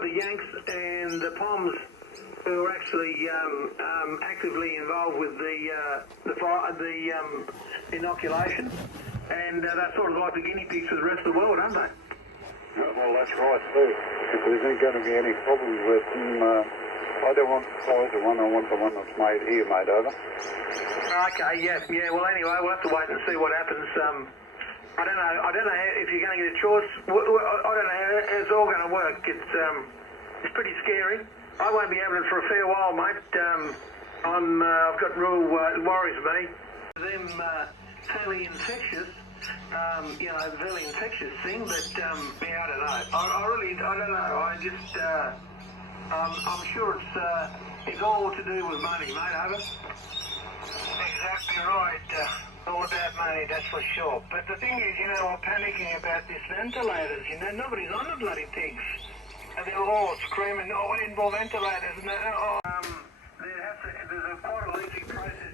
got the Yanks and the Poms who are actually actively involved with the inoculation, and they're sort of like the guinea pigs for the rest of the world, aren't they? Well, that's right too. If there isn't going to be any problems with them, I don't want the size of one. I want the one that's made here, made over. Okay, yeah. Well, anyway, we'll have to wait and see what happens. I don't know if you're going to get a choice. I don't know how it's all going to work. It's pretty scary. I won't be having it for a fair while, mate. I've got real worries me. Them fairly infectious. Fairly infectious thing, but I don't know. I don't know. I'm sure it's all to do with money, mate. Over. Exactly right. All about money, that's for sure. But the thing is, we're panicking about these ventilators. Nobody's on the bloody things. And they're all screaming, oh, we need more ventilators. There's quite a lengthy process